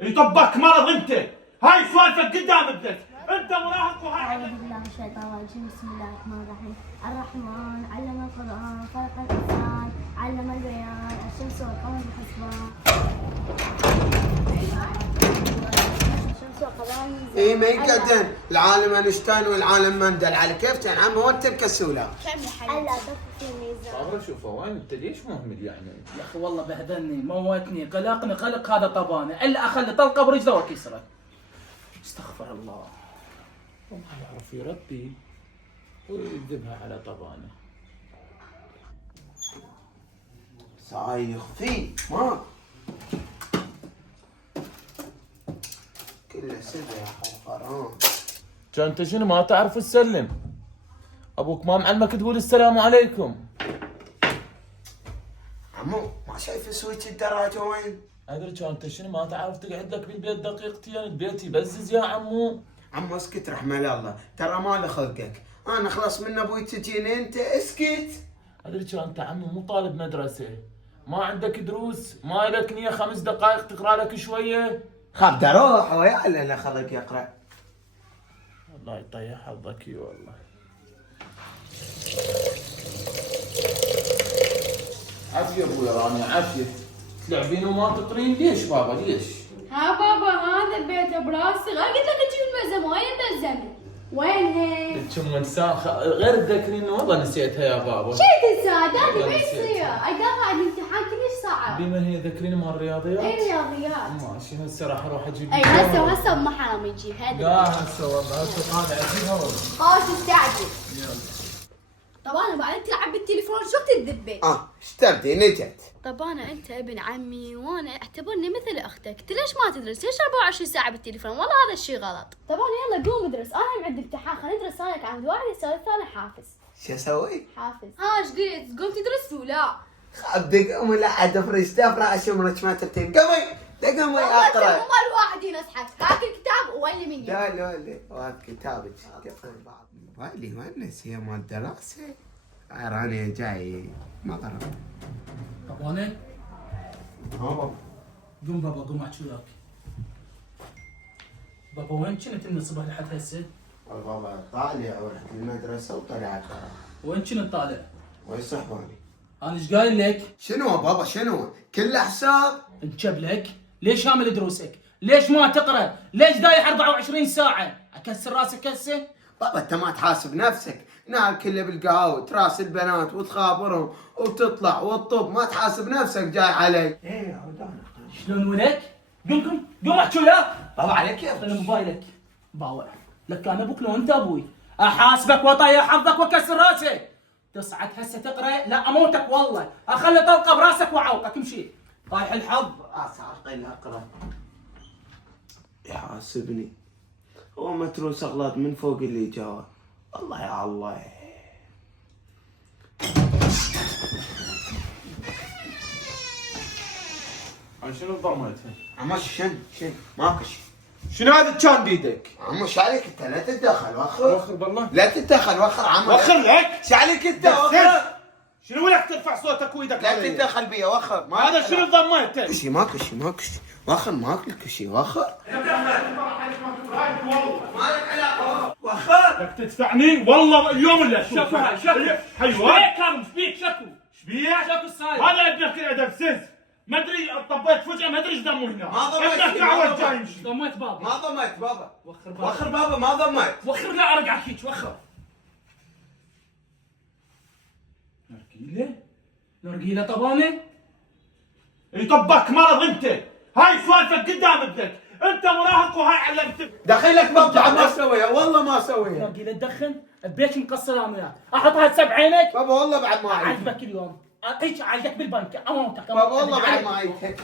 يطبك مرض انت. هاي سوالفك قدام ابنك، انت مراهق وهاي أعوذ بالله من الشيطان الرجيم. بسم الله الرحمن الرحيم. الرحمن علم القرآن، خلق الإنسان، علم البيان، الشمس والقمر بحسبان. الشمس والقمر اي ما يقعدن العالم اينشتاين والعالم مندل على كيف كان عم هو الكسوله. كم حي؟ ألا تخفي في الميزان. بابا شوف وين انت ليش مهمل يعني؟ يا اخي والله بهدلني موتني قلقني قلق هذا طبانه الا اخلي طلقه برجله وكسره. استغفر الله. وما يعرف يربي ويذبها على طبانه. صايغ فيه ما كله سبح وحرام. كان انت شنو ما تعرف تسلم؟ ابوك ما معلمك تقول السلام عليكم؟ عمو ما شايف سويتش الدراجه وين؟ ادري كان انت شنو ما تعرف تقعد لك بالبيت دقيقتين، البيت يبزز يا عمو. عمو اسكت رحمه الله، ترى ما له خلقك، انا خلاص من ابوي تجيني انت اسكت. ادري كان انت عمو مو طالب مدرسه، ما عندك دروس، ما لك نيه 5 دقائق تقرا لك شويه؟ خاب اروح ويا لا خلق يقرا. الله يطيح حظك اي والله. عافيه ابوي راني عافيه. تلعبين وما تقرين ليش بابا ليش؟ ها بابا هذا البيت براسي، قلت لك تجيب الملزمة، وين الملزمة؟ وين هي؟ كم انسان غير تذكرين والله نسيتها يا بابا. شي تنسى؟ دادي ما يصير، ايداها على الامتحان كلش صعب. بما هي ذكرين مال الرياضيات؟ اي رياضيات. ماشي هسه راح اروح اجيب. اي هسه ما حرام يجيب هذا. لا هسه والله هسه طالع اجيبها والله. خلاص استعجل. يلا. طب انا بعدين تلعب بالتليفون شو تذبي؟ اشترتي نجت. طب انا انت ابن عمي وانا اعتبرني مثل اختك، انت ليش ما تدرس؟ ليش 24 ساعه بالتليفون؟ والله هذا الشيء غلط. طب انا يلا قوم ادرس، انا عندي امتحان، خلينا ندرس انا كعمد واحد يساوي الثاني حافظ. شو اسوي؟ حافظ. ها ايش قلت؟ قوم تدرس ولا؟ خاب دقم ولا عاد افرش دفرة اشمرك ما تبتين قوي دقم وي والله اقرا. مو مال واحد ينصحك، هاك الكتاب وولي مني. لا وهذا كتابك قفل بعض. والي ونس هي مال دراسة. راني جاي مغرب. طب انا بابا قوم بابا قوم احكي وياك. بابا وين كنت من الصبح لحد هسه؟ بابا طالع ورحت المدرسة وطلعت. وين كنت طالع؟ وين صحباني؟ انا ايش قايل لك؟ شنو بابا شنو؟ كله حساب؟ انكب لك؟ ليش هامل دروسك؟ ليش ما تقرا؟ ليش دايح 24 ساعة؟ اكسر راسك هسه؟ بابا انت ما تحاسب نفسك، نهار كله بالقهوة تراس البنات وتخابرهم وتطلع وتطب، ما تحاسب نفسك جاي علي. ايه شلون ولك؟ قوم احكي وياك. بابا عليك يا خلي موبايلك باوع. لك انا ابوك لو انت ابوي احاسبك واطيح حظك واكسر راسك. تصعد هسه تقرا لا اموتك والله، اخلي طلقه براسك واعوقك امشي. طايح الحظ. اساقل اقرا. يحاسبني هو متروس اغلاط من فوق اللي جوا. الله يا الله. شنو ضميتها؟ عمو شن ماكو شيء. شنو هذا كان بيدك؟ عمو شو عليك انت؟ لا تتدخل وخر. وخر بالله. لا تتدخل وخر عمو. وخر لك؟ شو عليك انت وخر؟ شنو لك ترفع صوتك وايدك؟ لا تتدخل بيا وخر. هذا شنو ضميته؟ ماكو شيء وخر ماكو شيء وخر. مالك علاقه وخر. بدك تدفعني والله اليوم ولا شكو هاي شكو. حيوان. ايش كرم فيك شكو. شبيه؟ شكو الصاير. هذا ابنك الادب سز. ما ادري طبيت فجأة ما ادري ايش دمه هنا. ما ضميت. ابنك عوج جاي يمشي. ضميت بابا. ما ضميت بابا. وخر بابا. وخر بابا ما ضميت. وخر لا ارجع فيك وخر. نرجيله طبانه. يطبك مرض انت. هاي سوالفك قدام ابنك، انت مراهق وهاي علمتك. دخيلك بابا ما اسويها والله ما اسويها. نرجيله تدخن ببيت مقصر انا وياك، احطها تسب عينك. بابا والله بعد ما عيد. اعذبك اليوم. هيك اعالجك بالبنك اموتك. بابا والله بعد ما عيد.